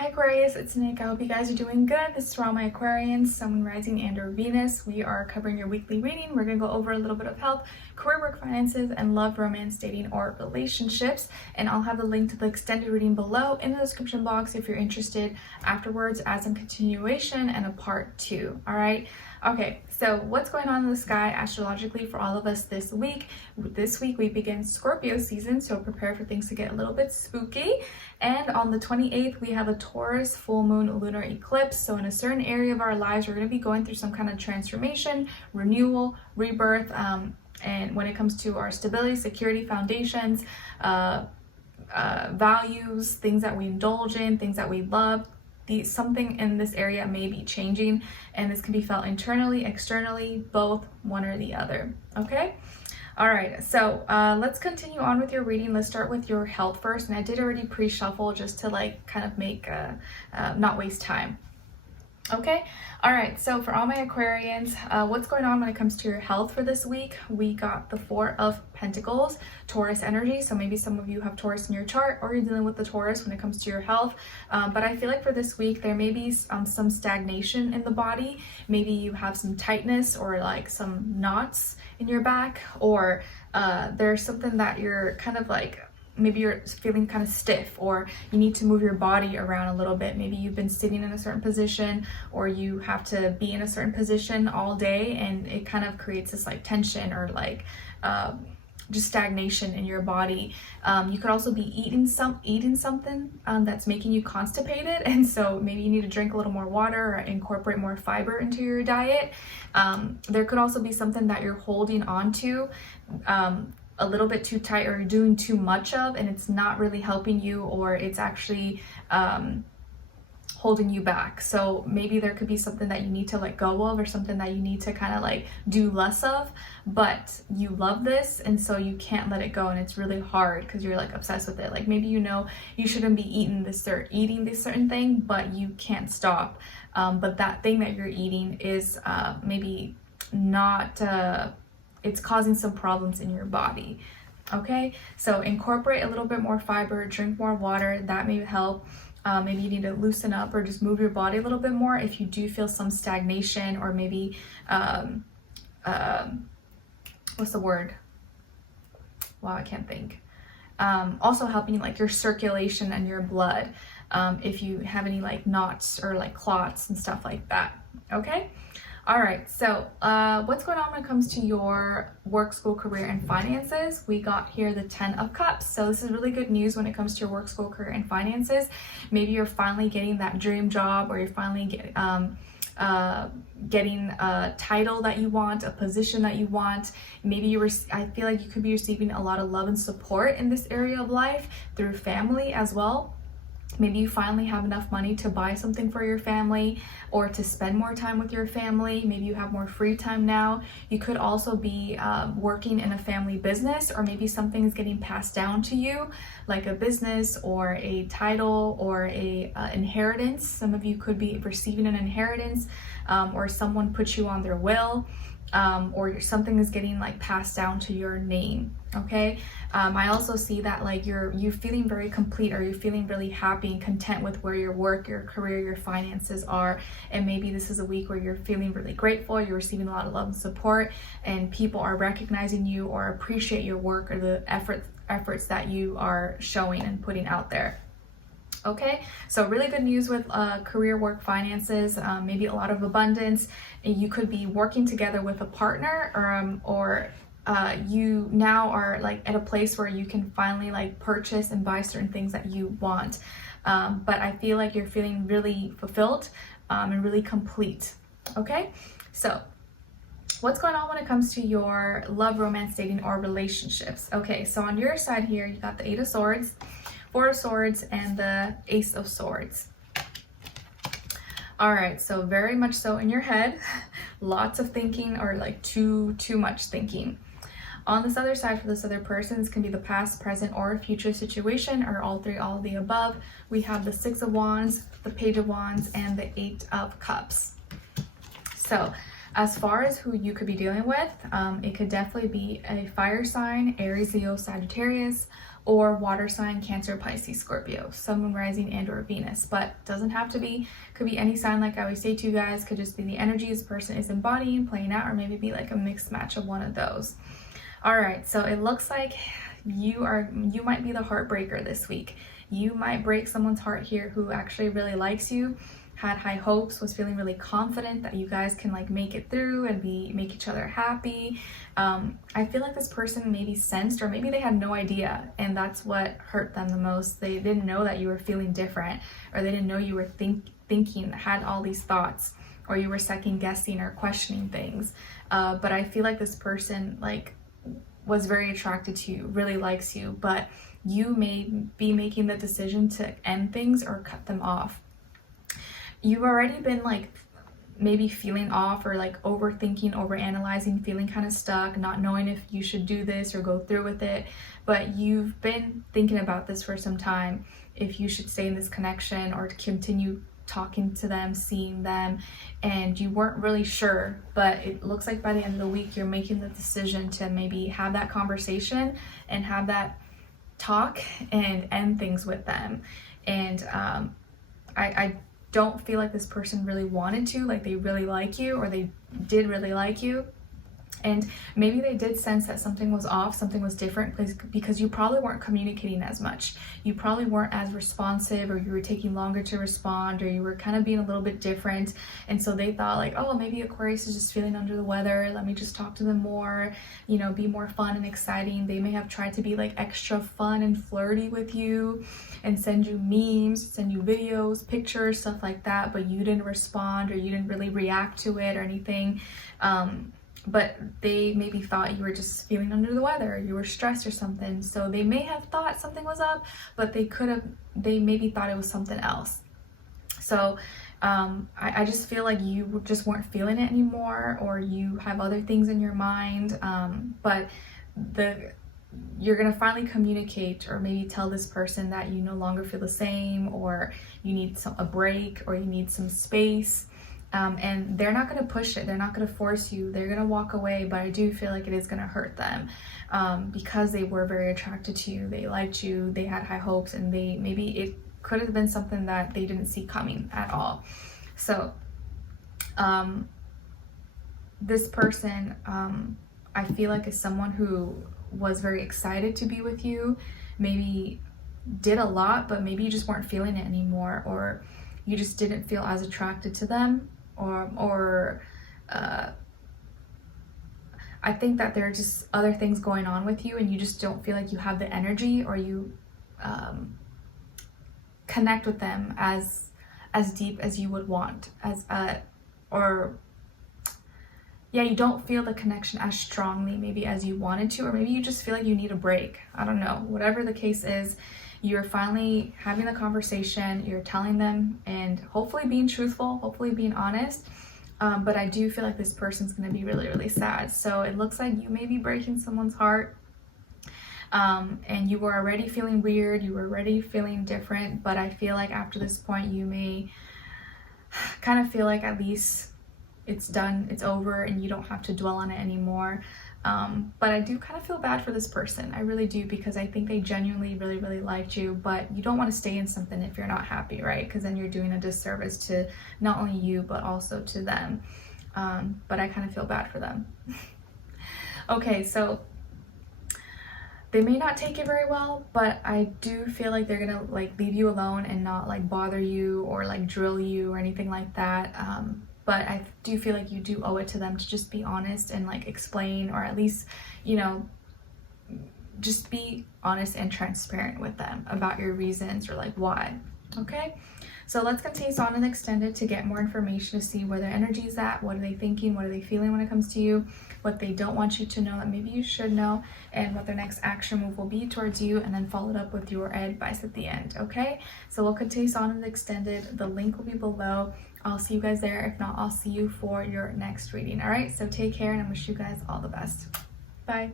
Hi Aquarius, it's Nick. I hope you guys are doing good. This is for all my Aquarians, Sun, Rising, and or Venus. We are covering your weekly reading. We're going to go over a little bit of health, career, work, finances, and love, romance, dating, or relationships. And I'll have the link to the extended reading below in the description box if you're interested afterwards as a continuation and a part 2. All right. Okay, so what's going on in the sky astrologically for all of us this week? This week we begin Scorpio season, so prepare for things to get a little bit spooky. And on the 28th, we have a Taurus full moon lunar eclipse. So in a certain area of our lives, we're going to be going through some kind of transformation, renewal, rebirth, and when it comes to our stability, security, foundations, values, things that we indulge in, things that we love. Something in this area may be changing, and this can be felt internally, externally, both, one or the other. Okay. All right, so let's continue on with your reading. Let's start with your health first, and I did already pre-shuffle just to like kind of make not waste time. Okay, all right, so for all my Aquarians, what's going on when it comes to your health for this week? We got the Four of Pentacles, Taurus energy, so maybe some of you have Taurus in your chart or you're dealing with the Taurus when it comes to your health, but I feel like for this week there may be some stagnation in the body. Maybe you have some tightness or like some knots in your back, or there's something that you're kind of like, maybe you're feeling kind of stiff, or you need to move your body around a little bit. Maybe you've been sitting in a certain position, or you have to be in a certain position all day, and it kind of creates this like tension or like just stagnation in your body. You could also be eating something that's making you constipated, and so maybe you need to drink a little more water or incorporate more fiber into your diet. There could also be something that you're holding on to a little bit too tight, or you're doing too much of, and it's not really helping you, or it's actually holding you back. So maybe there could be something that you need to let go of, or something that you need to kind of like do less of, but you love this and so you can't let it go, and it's really hard because you're like obsessed with it. Like maybe you know you shouldn't be eating this certain thing, but you can't stop. But that thing that you're eating is maybe not it's causing some problems in your body. Okay, so incorporate a little bit more fiber, drink more water, that may help. Maybe you need to loosen up or just move your body a little bit more if you do feel some stagnation, or maybe what's the word? Wow, I can't think. Also helping like your circulation and your blood, if you have any like knots or like clots and stuff like that. Okay. All right, so what's going on when it comes to your work, school, career, and finances? We got here the 10 of Cups. So this is really good news when it comes to your work, school, career, and finances. Maybe you're finally getting that dream job, or you're finally getting a title that you want, a position that you want. Maybe I feel like you could be receiving a lot of love and support in this area of life through family as well. Maybe you finally have enough money to buy something for your family, or to spend more time with your family. Maybe you have more free time now. You could also be working in a family business, or maybe something is getting passed down to you, like a business or a title or a inheritance. Some of you could be receiving an inheritance, or someone put you on their will, or something is getting like passed down to your name. Okay. I also see that like you're feeling very complete, or you're feeling really happy and content with where your work, your career, your finances are. And maybe this is a week where you're feeling really grateful, you're receiving a lot of love and support, and people are recognizing you or appreciate your work or the efforts that you are showing and putting out there. Okay, so really good news with career, work, finances, maybe a lot of abundance. You could be working together with a partner, or you now are like at a place where you can finally like purchase and buy certain things that you want. But I feel like you're feeling really fulfilled and really complete. Okay, so what's going on when it comes to your love, romance, dating, or relationships? Okay, so on your side here, you got the 8 of Swords, 4 of Swords, and the Ace of Swords. All right, so very much so in your head, lots of thinking, or like too much thinking. On this other side, for this other person, this can be the past, present, or future situation, or all three, all of the above. We have the 6 of Wands, the Page of Wands, and the 8 of Cups. So as far as who you could be dealing with, it could definitely be a fire sign, Aries, Leo, Sagittarius, or water sign, Cancer, Pisces, Scorpio, Sun, Moon, Rising, and or Venus. But doesn't have to be, could be any sign, like I always say to you guys, could just be the energy this person is embodying, playing out, or maybe be like a mixed match of one of those. All right, so it looks like you might be the heartbreaker this week. You might break someone's heart here who actually really likes you, had high hopes, was feeling really confident that you guys can like make it through and make each other happy. I feel like this person maybe sensed, or maybe they had no idea, and that's what hurt them the most. They didn't know that you were feeling different, or they didn't know you were thinking, had all these thoughts, or you were second guessing or questioning things. But I feel like this person like was very attracted to you, really likes you, but you may be making the decision to end things or cut them off. You've already been like maybe feeling off, or like overthinking, overanalyzing, feeling kind of stuck, not knowing if you should do this or go through with it. But you've been thinking about this for some time, if you should stay in this connection or continue talking to them, seeing them, and you weren't really sure. But it looks like by the end of the week you're making the decision to maybe have that conversation and have that talk and end things with them. And I don't feel like this person really wanted to, like they really like you, or they did really like you. And maybe they did sense that something was off, something was different, because you probably weren't communicating as much. You probably weren't as responsive, or you were taking longer to respond, or you were kind of being a little bit different. And so they thought like, oh, maybe Aquarius is just feeling under the weather. Let me just talk to them more, you know, be more fun and exciting. They may have tried to be like extra fun and flirty with you and send you memes, send you videos, pictures, stuff like that, but you didn't respond, or you didn't really react to it or anything. But they maybe thought you were just feeling under the weather, you were stressed or something. So they may have thought something was up, but they maybe thought it was something else. So I just feel like you just weren't feeling it anymore, or you have other things in your mind. But you're gonna finally communicate, or maybe tell this person that you no longer feel the same, or you need a break, or you need some space. And they're not going to push it, they're not going to force you, they're going to walk away. But I do feel like it is going to hurt them, because they were very attracted to you, they liked you, they had high hopes, and maybe it could have been something that they didn't see coming at all. So this person, I feel like, is someone who was very excited to be with you, maybe did a lot, but maybe you just weren't feeling it anymore, or you just didn't feel as attracted to them, or I think that there are just other things going on with you, and you just don't feel like you have the energy, or you connect with them as deep as you would want, you don't feel the connection as strongly maybe as you wanted to, or maybe you just feel like you need a break. I don't know, whatever the case is, you're finally having the conversation, you're telling them, and hopefully being truthful, hopefully being honest. But I do feel like this person's going to be really, really sad. So it looks like you may be breaking someone's heart, and you were already feeling weird, you were already feeling different. But I feel like after this point you may kind of feel like at least it's done, it's over, and you don't have to dwell on it anymore. But I do kind of feel bad for this person, I really do, because I think they genuinely really, really liked you. But you don't want to stay in something if you're not happy, right? Because then you're doing a disservice to not only you but also to them. But I kind of feel bad for them. Okay, so they may not take it very well, but I do feel like they're gonna like leave you alone and not like bother you or like drill you or anything like that. But I do feel like you do owe it to them to just be honest and like explain, or at least, you know, just be honest and transparent with them about your reasons, or like why. Okay, so let's continue on and extended to get more information, to see where their energy is at, what are they thinking, what are they feeling when it comes to you, what they don't want you to know that maybe you should know, and what their next action move will be towards you, and then follow it up with your advice at the end. Okay, so we'll continue on and extended. The link will be below. I'll see you guys there. If not, I'll see you for your next reading. All right, so take care, and I wish you guys all the best. Bye.